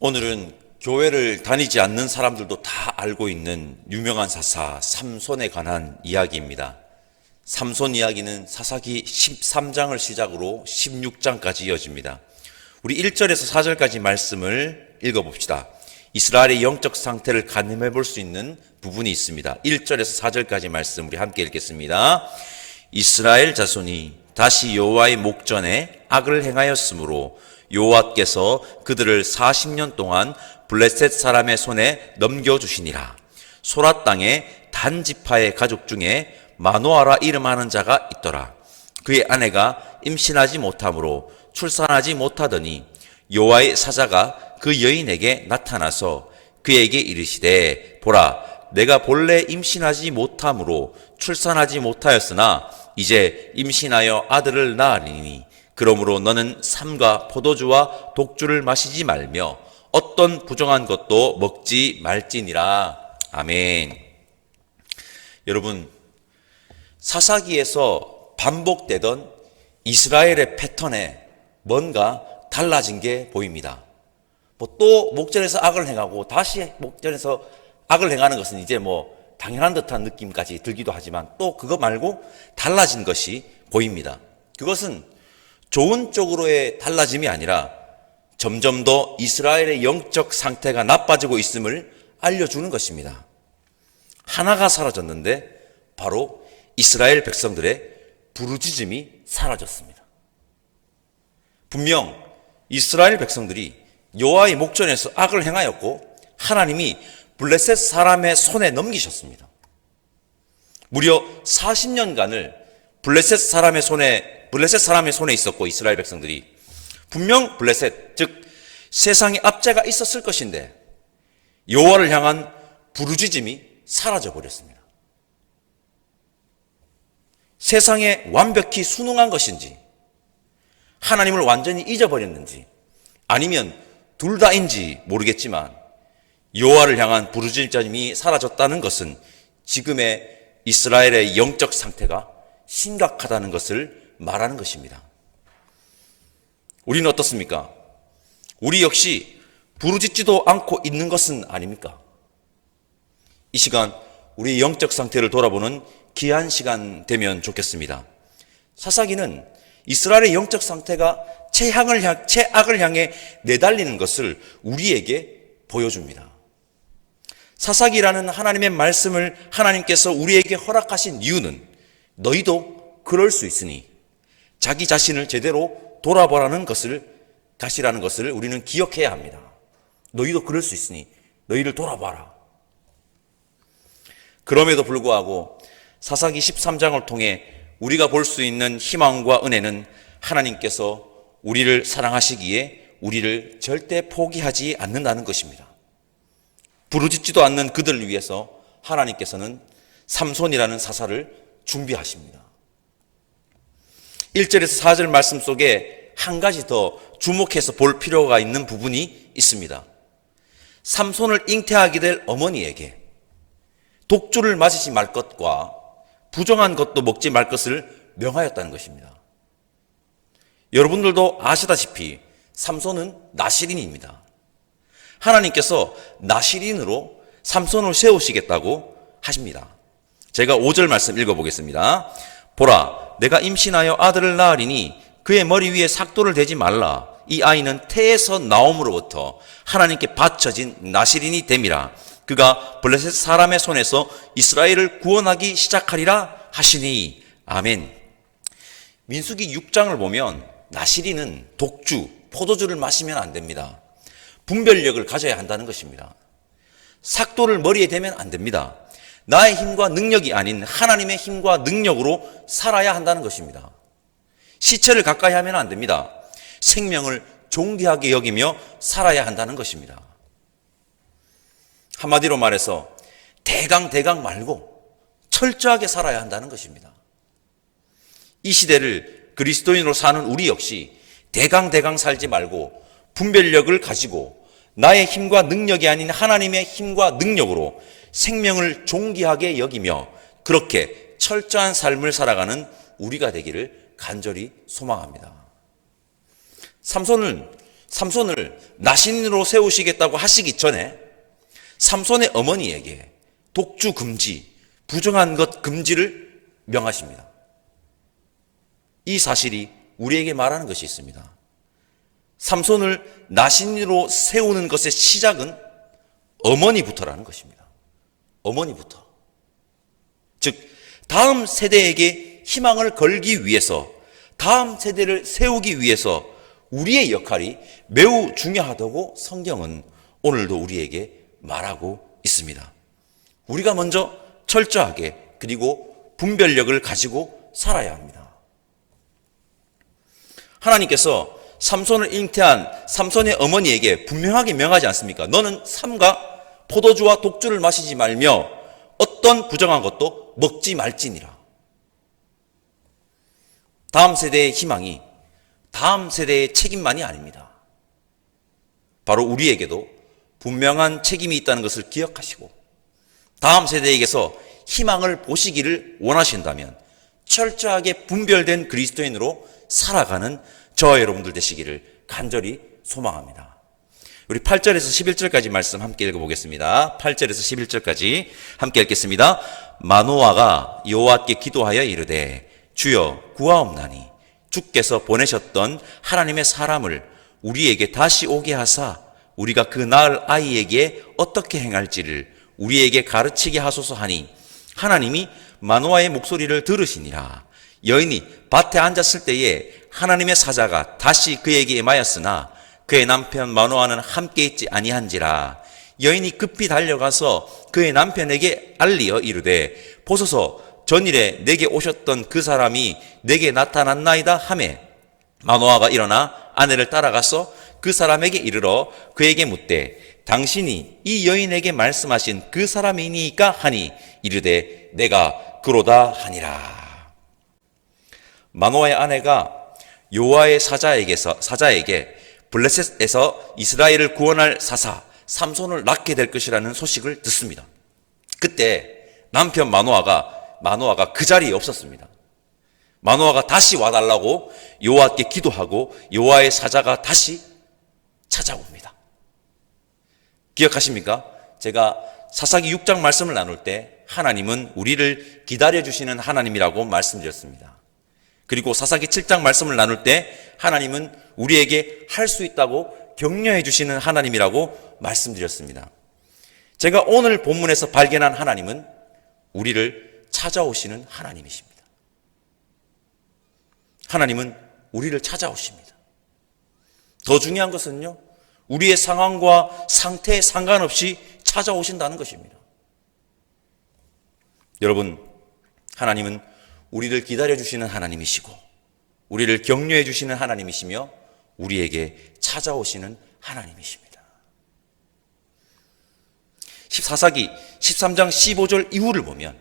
오늘은 교회를 다니지 않는 사람들도 다 알고 있는 유명한 사사 삼손에 관한 이야기입니다. 삼손 이야기는 사사기 13장을 시작으로 16장까지 이어집니다. 우리 1절에서 4절까지 말씀을 읽어봅시다. 이스라엘의 영적 상태를 가늠해 볼 수 있는 부분이 있습니다. 1절에서 4절까지 말씀 우리 함께 읽겠습니다. 이스라엘 자손이 다시 여호와의 목전에 악을 행하였으므로 여호와께서 그들을 40년 동안 블레셋 사람의 손에 넘겨주시니라. 소라 땅에 단 지파의 가족 중에 마노아라 이름하는 자가 있더라. 그의 아내가 임신하지 못하므로 출산하지 못하더니 여호와의 사자가 그 여인에게 나타나서 그에게 이르시되, 보라, 내가 본래 임신하지 못하므로 출산하지 못하였으나 이제 임신하여 아들을 낳으리니 그러므로 너는 삼과 포도주와 독주를 마시지 말며 어떤 부정한 것도 먹지 말지니라. 아멘. 여러분, 사사기에서 반복되던 이스라엘의 패턴에 뭔가 달라진 게 보입니다. 또 목전에서 악을 행하고 다시 목전에서 악을 행하는 것은 이제 당연한 듯한 느낌까지 들기도 하지만 또 그거 말고 달라진 것이 보입니다. 그것은 좋은 쪽으로의 달라짐이 아니라 점점 더 이스라엘의 영적 상태가 나빠지고 있음을 알려주는 것입니다. 하나가 사라졌는데 바로 이스라엘 백성들의 부르짖음이 사라졌습니다. 분명 이스라엘 백성들이 여호와의 목전에서 악을 행하였고 하나님이 블레셋 사람의 손에 넘기셨습니다. 무려 40년간을 블레셋 사람의 손에 있었고 이스라엘 백성들이 분명 블레셋, 즉 세상에 압제가 있었을 것인데 여호와를 향한 부르짖음이 사라져 버렸습니다. 세상에 완벽히 순응한 것인지 하나님을 완전히 잊어버렸는지 아니면 둘 다인지 모르겠지만 여호와를 향한 부르짖음이 사라졌다는 것은 지금의 이스라엘의 영적 상태가 심각하다는 것을 말하는 것입니다. 우리는 어떻습니까? 우리 역시 부르짖지도 않고 있는 것은 아닙니까? 이 시간 우리 영적 상태를 돌아보는 귀한 시간 되면 좋겠습니다. 사사기는 이스라엘의 영적 상태가 최악을 향해 내달리는 것을 우리에게 보여줍니다. 사사기라는 하나님의 말씀을 하나님께서 우리에게 허락하신 이유는 너희도 그럴 수 있으니 자기 자신을 제대로 돌아보라는 것이라는 것을 우리는 기억해야 합니다. 너희도 그럴 수 있으니 너희를 돌아봐라. 그럼에도 불구하고 사사기 13장을 통해 우리가 볼 수 있는 희망과 은혜는 하나님께서 우리를 사랑하시기에 우리를 절대 포기하지 않는다는 것입니다. 부르짖지도 않는 그들을 위해서 하나님께서는 삼손이라는 사사를 준비하십니다. 1절에서 4절 말씀 속에 한 가지 더 주목해서 볼 필요가 있는 부분이 있습니다. 삼손을 잉태하게 될 어머니에게 독주를 마시지 말 것과 부정한 것도 먹지 말 것을 명하였다는 것입니다. 여러분들도 아시다시피 삼손은 나실인입니다. 하나님께서 나실인으로 삼손을 세우시겠다고 하십니다. 제가 5절 말씀 읽어보겠습니다. 보라, 내가 임신하여 아들을 낳으리니 그의 머리 위에 삭도를 대지 말라. 이 아이는 태에서 나옴으로부터 하나님께 바쳐진 나실인이 됨이라. 그가 블레셋 사람의 손에서 이스라엘을 구원하기 시작하리라 하시니. 아멘. 민수기 6장을 보면 나실인은 독주, 포도주를 마시면 안 됩니다. 분별력을 가져야 한다는 것입니다. 삭도를 머리에 대면 안 됩니다. 나의 힘과 능력이 아닌 하나님의 힘과 능력으로 살아야 한다는 것입니다. 시체를 가까이 하면 안 됩니다. 생명을 존귀하게 여기며 살아야 한다는 것입니다. 한마디로 말해서 대강 말고 철저하게 살아야 한다는 것입니다. 이 시대를 그리스도인으로 사는 우리 역시 대강 살지 말고 분별력을 가지고 나의 힘과 능력이 아닌 하나님의 힘과 능력으로 생명을 존귀하게 여기며 그렇게 철저한 삶을 살아가는 우리가 되기를 간절히 소망합니다. 삼손은 삼손을 나신으로 세우시겠다고 하시기 전에 삼손의 어머니에게 독주 금지, 부정한 것 금지를 명하십니다. 이 사실이 우리에게 말하는 것이 있습니다. 삼손을 나신으로 세우는 것의 시작은 어머니부터라는 것입니다. 어머니부터. 즉 다음 세대에게 희망을 걸기 위해서, 다음 세대를 세우기 위해서 우리의 역할이 매우 중요하다고 성경은 오늘도 우리에게 말하고 있습니다. 우리가 먼저 철저하게 그리고 분별력을 가지고 살아야 합니다. 하나님께서 삼손을 잉태한 삼손의 어머니에게 분명하게 명하지 않습니까? 너는 삼가 포도주와 독주를 마시지 말며 어떤 부정한 것도 먹지 말지니라. 다음 세대의 희망이 다음 세대의 책임만이 아닙니다. 바로 우리에게도 분명한 책임이 있다는 것을 기억하시고 다음 세대에게서 희망을 보시기를 원하신다면 철저하게 분별된 그리스도인으로 살아가는 저와 여러분들 되시기를 간절히 소망합니다. 우리 8절에서 11절까지 말씀 함께 읽어보겠습니다. 8절에서 11절까지 함께 읽겠습니다. 마노아가 여호와께 기도하여 이르되 주여 구하옵나니 주께서 보내셨던 하나님의 사람을 우리에게 다시 오게 하사 우리가 그 낳을 아이에게 어떻게 행할지를 우리에게 가르치게 하소서 하니 하나님이 마노아의 목소리를 들으시니라. 여인이 밭에 앉았을 때에 하나님의 사자가 다시 그에게 임하였으나 그의 남편 마노아는 함께 있지 아니한지라. 여인이 급히 달려가서 그의 남편에게 알리어 이르되 보소서 전일에 내게 오셨던 그 사람이 내게 나타났나이다 하매 마노아가 일어나 아내를 따라가서 그 사람에게 이르러 그에게 묻되 당신이 이 여인에게 말씀하신 그 사람이니까 하니 이르되 내가 그로다 하니라. 마노아의 아내가 여호와의 사자에게 블레셋에서 이스라엘을 구원할 사사 삼손을 낳게 될 것이라는 소식을 듣습니다. 그때 남편 마노아가 그 자리에 없었습니다. 마노아가 다시 와달라고 여호와께 기도하고 여호와의 사자가 다시 찾아옵니다. 기억하십니까? 제가 사사기 6장 말씀을 나눌 때 하나님은 우리를 기다려주시는 하나님이라고 말씀드렸습니다. 그리고 사사기 7장 말씀을 나눌 때 하나님은 우리에게 할 수 있다고 격려해 주시는 하나님이라고 말씀드렸습니다. 제가 오늘 본문에서 발견한 하나님은 우리를 찾아오시는 하나님이십니다. 하나님은 우리를 찾아오십니다. 더 중요한 것은요, 우리의 상황과 상태에 상관없이 찾아오신다는 것입니다. 여러분, 하나님은 우리를 기다려주시는 하나님이시고 우리를 격려해 주시는 하나님이시며 우리에게 찾아오시는 하나님이십니다. 14사기 13장 15절 이후를 보면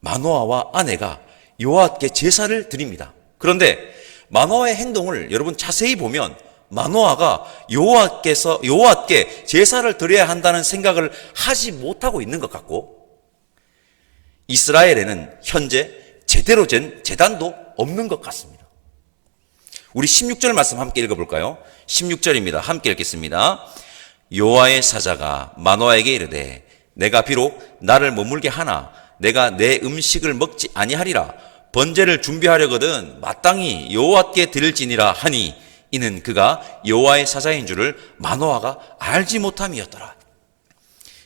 마노아와 아내가 여호와께 제사를 드립니다. 그런데 마노아의 행동을 여러분 자세히 보면 마노아가 여호와께 제사를 드려야 한다는 생각을 하지 못하고 있는 것 같고 이스라엘에는 현재 제대로 된 제단도 없는 것 같습니다. 우리 16절 말씀 함께 읽어볼까요? 16절입니다. 함께 읽겠습니다. 여호와의 사자가 마노아에게 이르되 내가 비록 나를 머물게 하나 내가 내 음식을 먹지 아니하리라. 번제를 준비하려거든 마땅히 여호와께 드릴지니라 하니 이는 그가 여호와의 사자인 줄을 마노아가 알지 못함이었더라.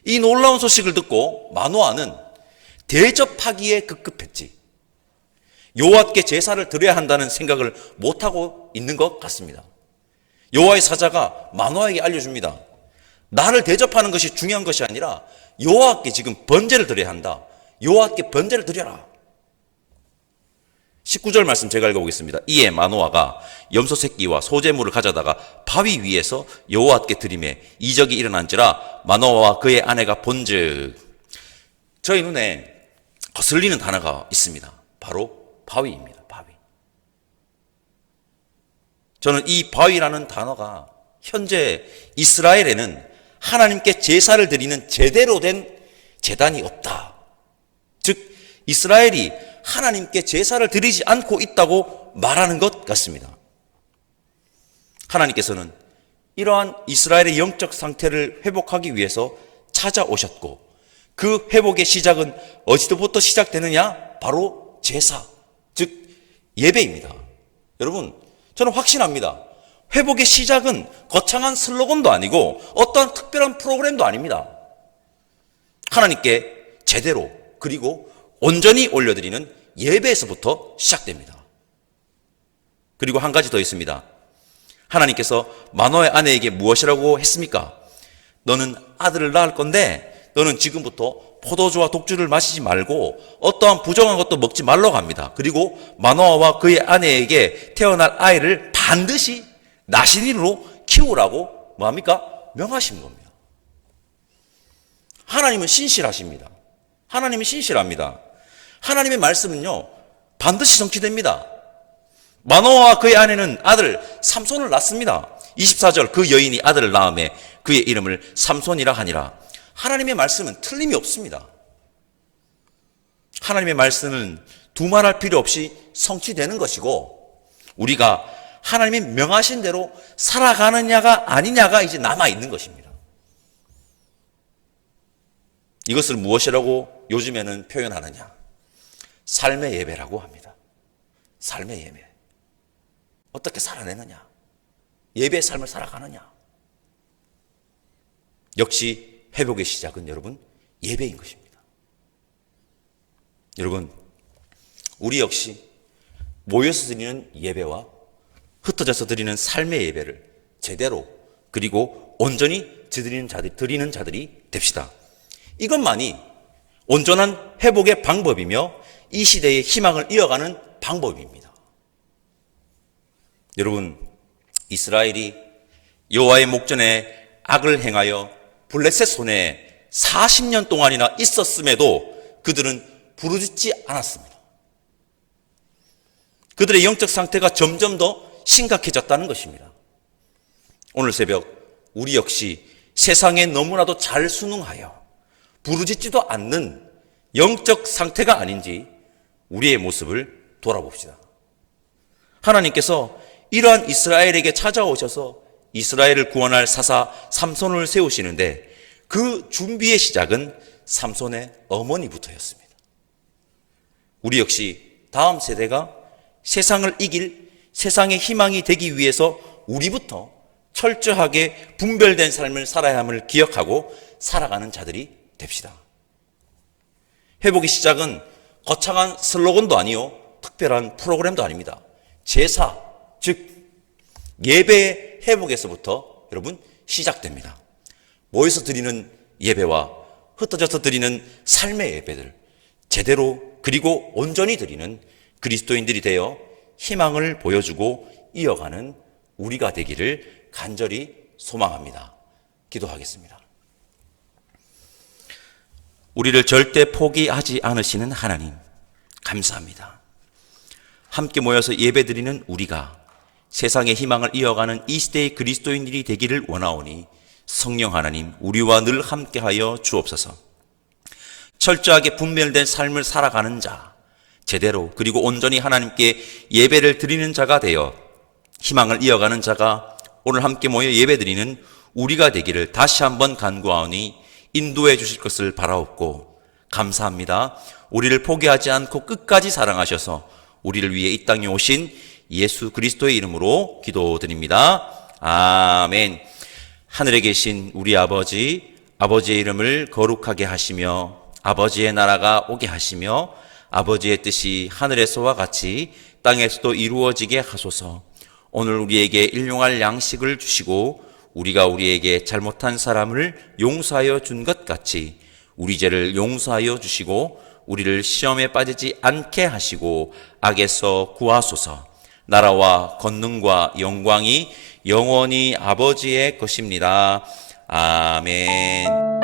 이 놀라운 소식을 듣고 마노아는 대접하기에 급급했지 여호와께 제사를 드려야 한다는 생각을 못하고 있는 것 같습니다. 여호와의 사자가 마노아에게 알려줍니다. 나를 대접하는 것이 중요한 것이 아니라 여호와께 지금 번제를 드려야 한다. 여호와께 번제를 드려라. 19절 말씀 제가 읽어보겠습니다. 이에 마노아가 염소 새끼와 소제물을 가져다가 바위 위에서 여호와께 드리매 이적이 일어난지라 마노아와 그의 아내가 본즉. 저희 눈에 거슬리는 단어가 있습니다. 바로 바위입니다. 바위. 저는 이 바위라는 단어가 현재 이스라엘에는 하나님께 제사를 드리는 제대로 된 제단이 없다. 즉 이스라엘이 하나님께 제사를 드리지 않고 있다고 말하는 것 같습니다. 하나님께서는 이러한 이스라엘의 영적 상태를 회복하기 위해서 찾아오셨고, 그 회복의 시작은 어디서부터 시작되느냐? 바로 제사, 즉 예배입니다. 여러분, 저는 확신합니다. 회복의 시작은 거창한 슬로건도 아니고 어떠한 특별한 프로그램도 아닙니다. 하나님께 제대로 그리고 온전히 올려드리는 예배에서부터 시작됩니다. 그리고 한 가지 더 있습니다. 하나님께서 마노아의 아내에게 무엇이라고 했습니까? 너는 아들을 낳을 건데 너는 지금부터 포도주와 독주를 마시지 말고 어떠한 부정한 것도 먹지 말라고 합니다. 그리고 마노아와 그의 아내에게 태어날 아이를 반드시 나신인으로 키우라고 뭐합니까? 명하신 겁니다. 하나님은 신실하십니다. 하나님은 신실합니다. 하나님의 말씀은요, 반드시 성취됩니다. 마노아와 그의 아내는 아들 삼손을 낳습니다. 24절, 그 여인이 아들을 낳음에 그의 이름을 삼손이라 하니라. 하나님의 말씀은 틀림이 없습니다. 하나님의 말씀은 두말할 필요 없이 성취되는 것이고, 우리가 하나님이 명하신 대로 살아가느냐가 아니냐가 이제 남아있는 것입니다. 이것을 무엇이라고 요즘에는 표현하느냐? 삶의 예배라고 합니다. 삶의 예배. 어떻게 살아내느냐? 예배의 삶을 살아가느냐? 역시 회복의 시작은 여러분 예배인 것입니다. 여러분, 우리 역시 모여서 드리는 예배와 흩어져서 드리는 삶의 예배를 제대로 그리고 온전히 드리는 자들이 됩시다. 이것만이 온전한 회복의 방법이며 이 시대의 희망을 이어가는 방법입니다. 여러분, 이스라엘이 여호와의 목전에 악을 행하여 블레셋 손에 40년 동안이나 있었음에도 그들은 부르짖지 않았습니다. 그들의 영적 상태가 점점 더 심각해졌다는 것입니다. 오늘 새벽 우리 역시 세상에 너무나도 잘 순응하여 부르짖지도 않는 영적 상태가 아닌지 우리의 모습을 돌아봅시다. 하나님께서 이러한 이스라엘에게 찾아오셔서 이스라엘을 구원할 사사 삼손을 세우시는데 그 준비의 시작은 삼손의 어머니부터였습니다. 우리 역시 다음 세대가 세상을 이길 세상의 희망이 되기 위해서 우리부터 철저하게 분별된 삶을 살아야 함을 기억하고 살아가는 자들이 됩시다. 회복의 시작은 거창한 슬로건도 아니요 특별한 프로그램도 아닙니다. 제사, 즉 예배의 회복에서부터 여러분 시작됩니다. 모여서 드리는 예배와 흩어져서 드리는 삶의 예배들 제대로 그리고 온전히 드리는 그리스도인들이 되어 희망을 보여주고 이어가는 우리가 되기를 간절히 소망합니다. 기도하겠습니다. 우리를 절대 포기하지 않으시는 하나님, 감사합니다. 함께 모여서 예배드리는 우리가 세상의 희망을 이어가는 이 시대의 그리스도인들이 되기를 원하오니 성령 하나님, 우리와 늘 함께하여 주옵소서. 철저하게 분별된 삶을 살아가는 자, 제대로 그리고 온전히 하나님께 예배를 드리는 자가 되어 희망을 이어가는 자가 오늘 함께 모여 예배드리는 우리가 되기를 다시 한번 간구하오니 인도해 주실 것을 바라옵고 감사합니다. 우리를 포기하지 않고 끝까지 사랑하셔서 우리를 위해 이 땅에 오신 예수 그리스도의 이름으로 기도드립니다. 아멘. 하늘에 계신 우리 아버지, 아버지의 이름을 거룩하게 하시며 아버지의 나라가 오게 하시며 아버지의 뜻이 하늘에서와 같이 땅에서도 이루어지게 하소서. 오늘 우리에게 일용할 양식을 주시고 우리가 우리에게 잘못한 사람을 용서하여 준 것 같이 우리 죄를 용서하여 주시고 우리를 시험에 빠지지 않게 하시고 악에서 구하소서. 나라와 권능과 영광이 영원히 아버지의 것입니다. 아멘.